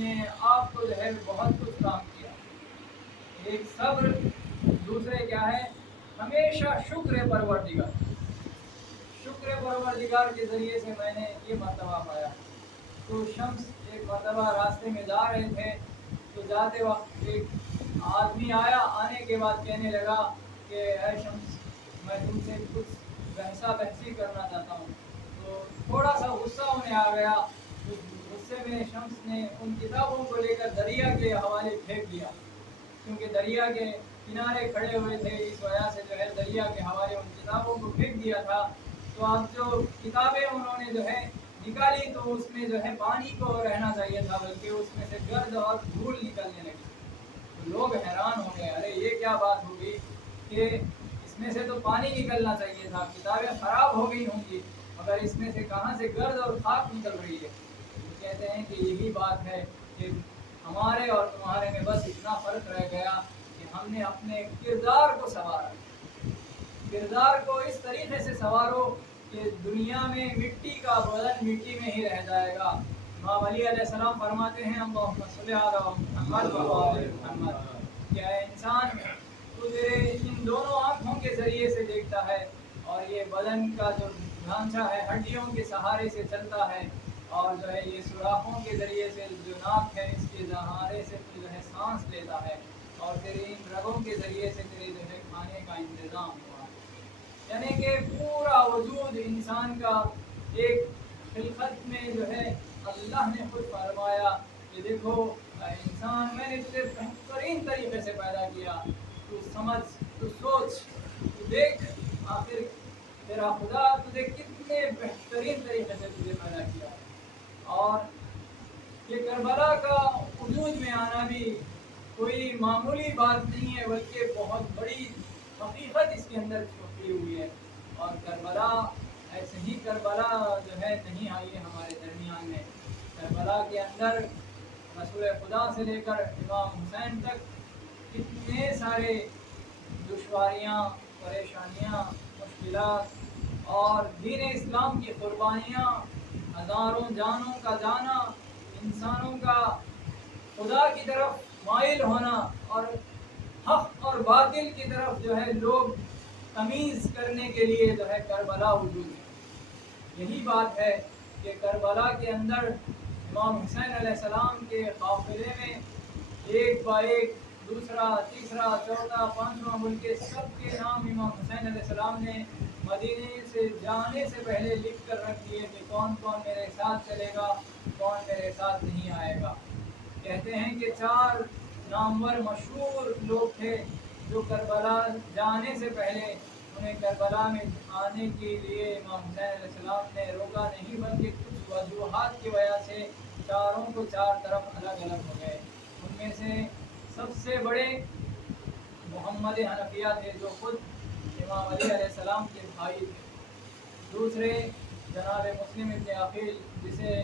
نے آپ کو جو ہے بہت کچھ کام کیا. ایک صبر، دوسرے کیا ہے ہمیشہ شکر پروردگار. شکر پروردگار کے ذریعے سے میں نے یہ مرتبہ پایا. تو شمس ایک مرتبہ راستے میں جا رہے تھے تو جاتے وقت ایک آدمی آیا. آنے کے بعد کہنے لگا کہ اے شمس میں تم سے کچھ بحثہ بحثی کرنا چاہتا ہوں. تو تھوڑا سا غصہ انہیں آ گیا. غصے میں شمس نے ان کتابوں کو لے کر دریا کے حوالے پھینک دیا، کیونکہ دریا کے کنارے کھڑے ہوئے تھے. اس وجہ سے جو ہے دریا کے حوالے ان کتابوں کو پھینک دیا تھا. تو اب جو کتابیں انہوں نے جو ہے نکالی تو اس میں جو ہے پانی کو رہنا چاہیے تھا، بلکہ اس میں سے گرد اور دھول نکلنے لگی. تو لوگ حیران ہو گئے، ارے یہ کیا بات ہوگی کہ اس میں سے تو پانی نکلنا چاہیے تھا، کتابیں خراب ہو گئی ہوں گی، مگر اس میں سے کہاں سے گرد اور خاک نکل رہی ہے. تو کہتے ہیں کہ یہی بات ہے کہ ہمارے اور تمہارے میں بس اتنا فرق رہ گیا کہ ہم نے اپنے کردار کو سنوارا. کردار کو اس طریقے سے سنوارو کہ دنیا میں مٹی کا بدن مٹی میں ہی رہ جائے گا. امام علی علیہ السلام فرماتے ہیں اللہم صلی علی محمد و آل محمد، کہ اے انسان تو تیرے ان دونوں آنکھوں کے ذریعے سے دیکھتا ہے اور یہ بدن کا جو ڈھانچہ ہے ہڈیوں کے سہارے سے چلتا ہے، اور جو ہے یہ سوراخوں کے ذریعے سے جو ناک ہے اس کے سہارے سے تو جو ہے سانس لیتا ہے، اور تیرے ان رگوں کے ذریعے سے تیرے جو ہے کھانے کا انتظام ہوا. یعنی کہ پورا وجود انسان کا ایک خلقت میں جو ہے اللہ نے خود فرمایا کہ دیکھو انسان میں نے تجھے بہترین طریقے سے پیدا کیا، تو سمجھ، تو سوچ، تو دیکھ آخر تیرا خدا تجھے کتنے بہترین طریقے سے تجھے پیدا کیا. اور یہ کربلا کا وجود میں آنا بھی کوئی معمولی بات نہیں ہے، بلکہ بہت بڑی حقیقت اس کے اندر چھپی ہوئی ہے. اور کربلا ایسے ہی کربلا جو ہے نہیں آئی ہے ہمارے درمیان میں. کربلا کے اندر رسول خدا سے لے کر امام حسین تک کتنے سارے دشواریاں، پریشانیاں، مشکلات اور دین اسلام کی قربانیاں، ہزاروں جانوں کا جانا، انسانوں کا خدا کی طرف مائل ہونا، اور حق اور باطل کی طرف جو ہے لوگ تمیز کرنے کے لیے جو ہے کربلا وجود ہے. یہی بات ہے کہ کربلا کے اندر امام حسین علیہ السلام کے قافلے میں ایک با ایک دوسرا، تیسرا، چوتھا، پانچواں ملک کے سب کے نام امام حسین علیہ السلام نے مدینے سے جانے سے پہلے لکھ کر رکھ دیے کہ کون کون میرے ساتھ چلے گا، کون میرے ساتھ نہیں آئے گا. کہتے ہیں کہ 4 نامور مشہور لوگ تھے جو کربلا جانے سے پہلے انہیں کربلا میں آنے کے لیے امام حسین علیہ السلام نے روکا نہیں، بلکہ کچھ وجوہات کی وجہ سے چاروں کو 4 طرف الگ الگ ہو گئے. ان میں سے سب سے بڑے محمد حنفیہ تھے جو خود امام علی علیہ السلام کے بھائی تھے. دوسرے جناب مسلم ابن عقیل جسے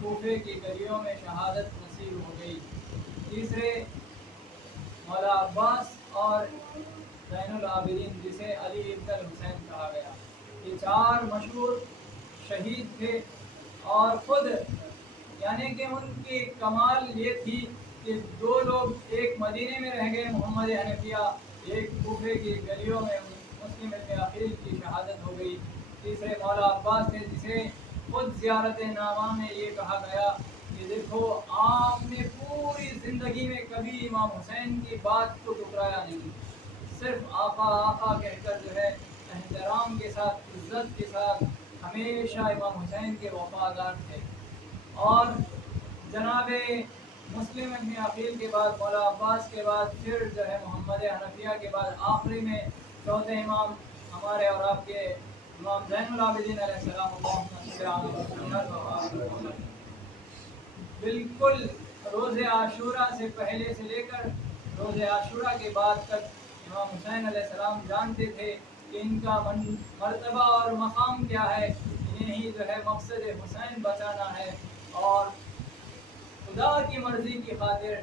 کوفے کی گلیوں میں شہادت نصیب ہو گئی. تیسرے مولا عباس اور زین العابدین جسے علی ابن الحسین کہا گیا. یہ 4 مشہور شہید تھے، اور خود یعنی کہ ان کی کمال یہ تھی کہ 2 لوگ ایک مدینے میں رہ گئے محمد حنفیہ، ایک کوفے کی گلیوں میں مسلم ابن عقیل کی شہادت ہو گئی. تیسرے مولا عباس تھے جسے خود زیارت نامہ میں یہ کہا گیا کہ دیکھو آپ نے پوری زندگی میں کبھی امام حسین کی بات کو ٹکرایا نہیں، صرف آقا آقا کہہ کر جو ہے احترام کے ساتھ، عزت کے ساتھ ہمیشہ امام حسین کے وفادار تھے. اور جناب مسلم ابن عقیل کے بعد، مولا عباس کے بعد، پھر جو ہے محمد حنفیہ کے بعد آخری میں چوتھے امام ہمارے اور آپ کے امام زین العابدین علیہ السلام. بالکل روز عاشورہ سے پہلے سے لے کر روز عاشورہ کے بعد تک امام حسین علیہ السلام جانتے تھے کہ ان کا مرتبہ اور مقام کیا ہے. انہیں ہی جو ہے مقصد حسین بچانا ہے، اور خدا کی مرضی کی خاطر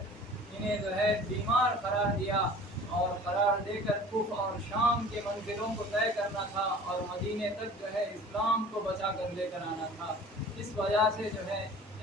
انہیں جو ہے بیمار قرار دیا، اور قرار دے کر کوفہ اور شام کے منزلوں کو طے کرنا تھا، اور مدینے تک جو ہے اسلام کو بچا کر لے کر آنا تھا. اس وجہ سے جو ہے